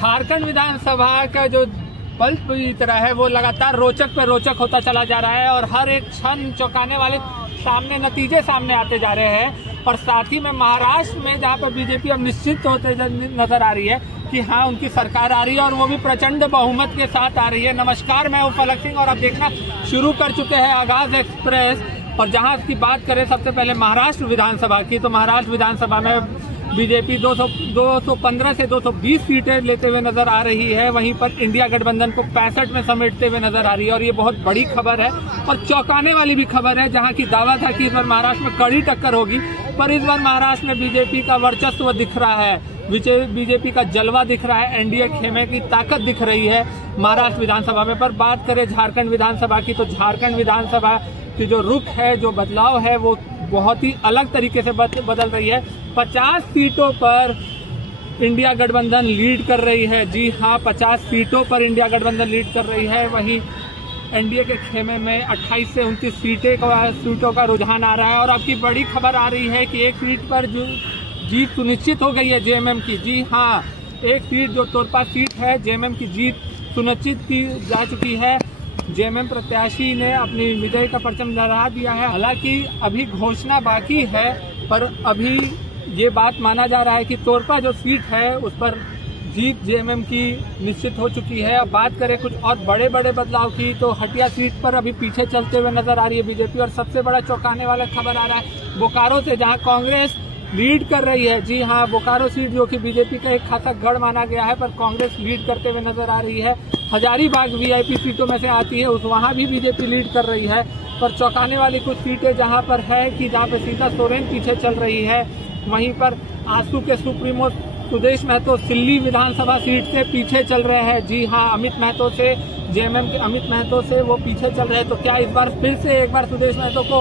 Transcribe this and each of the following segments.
झारखंड विधानसभा का जो पल पूरी तरह है वो लगातार रोचक पे रोचक होता चला जा रहा है और हर एक क्षण चौंकाने वाले नतीजे सामने आते जा रहे हैं। और साथ ही में महाराष्ट्र में जहां पर बीजेपी अब निश्चित होते नजर आ रही है कि हाँ उनकी सरकार आ रही है और वो भी प्रचंड बहुमत के साथ आ रही है। नमस्कार, मैं हूं फलक सिंह और आप देखना शुरू कर चुके हैं आगाज एक्सप्रेस। और जहां की बात करें सबसे पहले महाराष्ट्र विधानसभा की, तो महाराष्ट्र विधानसभा में बीजेपी 215 से 220 सीटें लेते हुए नजर आ रही है। वहीं पर इंडिया गठबंधन को 65 में समेटते हुए नजर आ रही है और ये बहुत बड़ी खबर है और चौंकाने वाली भी खबर है। जहां की दावा था कि इस बार महाराष्ट्र में कड़ी टक्कर होगी, पर इस बार महाराष्ट्र में बीजेपी का वर्चस्व दिख रहा है, बीजेपी का जलवा दिख रहा है, एनडीए खेमे की ताकत दिख रही है महाराष्ट्र विधानसभा में। पर बात करें झारखंड विधानसभा की, तो झारखंड विधानसभा की जो रुख है, जो बदलाव है, वो बहुत ही अलग तरीके से बदल रही है। 50 सीटों पर इंडिया गठबंधन लीड कर रही है। जी हाँ, 50 सीटों पर इंडिया गठबंधन लीड कर रही है। वहीं एनडीए के खेमे में 28 से 29 सीटों का रुझान आ रहा है। और आपकी बड़ी खबर आ रही है कि एक सीट पर जो जीत सुनिश्चित हो गई है जेएमएम की। जी हाँ, एक सीट जो तोरपा सीट है, जेएमएम की जीत सुनिश्चित की जा चुकी है। जेएमएम प्रत्याशी ने अपनी विजय का परचम लहरा दिया है। हालांकि अभी घोषणा बाकी है, पर अभी ये बात माना जा रहा है कि तोरपा जो सीट है उस पर जीत जेएमएम की निश्चित हो चुकी है। अब बात करें कुछ और बड़े बड़े बदलाव की, तो हटिया सीट पर अभी पीछे चलते हुए नजर आ रही है बीजेपी। और सबसे बड़ा चौंकाने वाला खबर आ रहा है बोकारो से, जहां कांग्रेस लीड कर रही है। जी हाँ, बोकारो सीट जो कि बीजेपी का एक खासा गढ़ माना गया है, पर कांग्रेस लीड करते हुए नजर आ रही है। हजारीबाग वीआईपी सीटों में से आती है, वहां भी बीजेपी लीड कर रही है। पर चौंकाने वाली कुछ सीटें जहां पर है कि जहां पर सीता सोरेन पीछे चल रही है, वहीं पर आजसू के सुप्रीमो सुदेश महतो सिल्ली विधानसभा सीट से पीछे चल रहे हैं। जी हाँ, अमित महतो से, जेएमएम के अमित महतो से वो पीछे चल रहे हैं। तो क्या इस बार फिर से एक बार सुदेश महतो को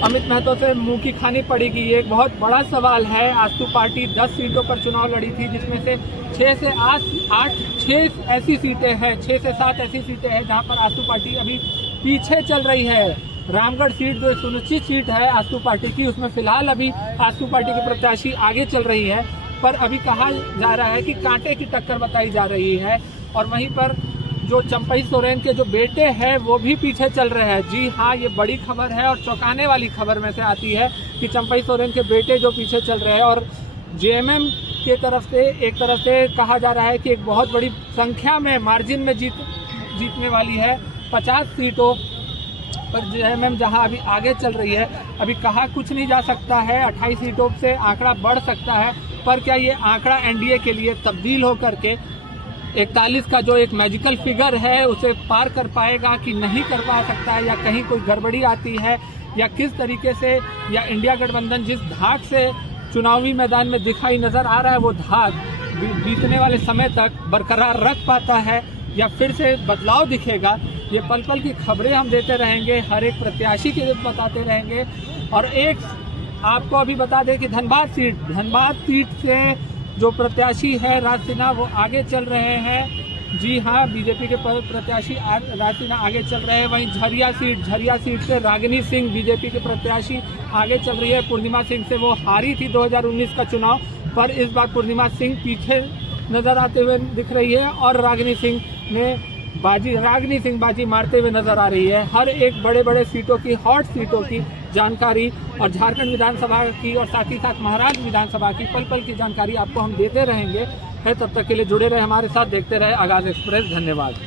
अमित महतो से मुंह की खानी पड़ेगी? ये एक बहुत बड़ा सवाल है। आजसू पार्टी 10 सीटों पर चुनाव लड़ी थी, जिसमें से 6 ऐसी सीटें हैं, 6 से 7 ऐसी सीटें हैं जहां पर आजसू पार्टी अभी पीछे चल रही है। रामगढ़ सीट जो एक सुनिश्चित सीट है आजसू पार्टी की, उसमें फिलहाल अभी आजसू पार्टी की प्रत्याशी आगे चल रही है। पर अभी कहा जा रहा है कि कांटे की टक्कर बताई जा रही है। और वहीं पर जो चंपई सोरेन के जो बेटे हैं वो भी पीछे चल रहे हैं। जी हाँ, ये बड़ी खबर है और चौंकाने वाली खबर में से आती है कि चंपई सोरेन के बेटे जो पीछे चल रहे हैं। और जेएमएम के तरफ से एक तरफ से कहा जा रहा है कि एक बहुत बड़ी संख्या में मार्जिन में जीतने वाली है। 50 सीटों पर जेएमएम जहां अभी आगे चल रही है, अभी कहा कुछ नहीं जा सकता है, 28 सीटों से आंकड़ा बढ़ सकता है। पर क्या ये आंकड़ा एनडीए के लिए तब्दील होकर के 41 का जो एक मैजिकल फिगर है उसे पार कर पाएगा कि नहीं कर पा सकता है, या कहीं कोई गड़बड़ी आती है, या किस तरीके से, या इंडिया गठबंधन जिस धाक से चुनावी मैदान में दिखाई नजर आ रहा है वो धाक बीतने वाले समय तक बरकरार रख पाता है, या फिर से बदलाव दिखेगा। ये पल पल की खबरें हम देते रहेंगे, हर एक प्रत्याशी के बताते रहेंगे। और एक आपको अभी बता दें कि धनबाद सीट से जो प्रत्याशी है राज सिन्हा वो आगे चल रहे हैं। जी हाँ, बीजेपी के प्रत्याशी राज सिन्हा आगे चल रहे हैं। वहीं झरिया सीट से रागिनी सिंह बीजेपी के प्रत्याशी आगे चल रही है। पूर्णिमा सिंह से वो हारी थी 2019 का चुनाव, पर इस बार पूर्णिमा सिंह पीछे नजर आते हुए दिख रही है और रागिनी सिंह बाजी मारते हुए नजर आ रही है। हर एक बड़े बड़े सीटों की, हॉट सीटों की जानकारी और झारखंड विधानसभा की और साथ ही साथ महाराष्ट्र विधानसभा की पल पल की जानकारी आपको हम देते रहेंगे। तब तक के लिए जुड़े रहे हमारे साथ, देखते रहे आगाज एक्सप्रेस। धन्यवाद।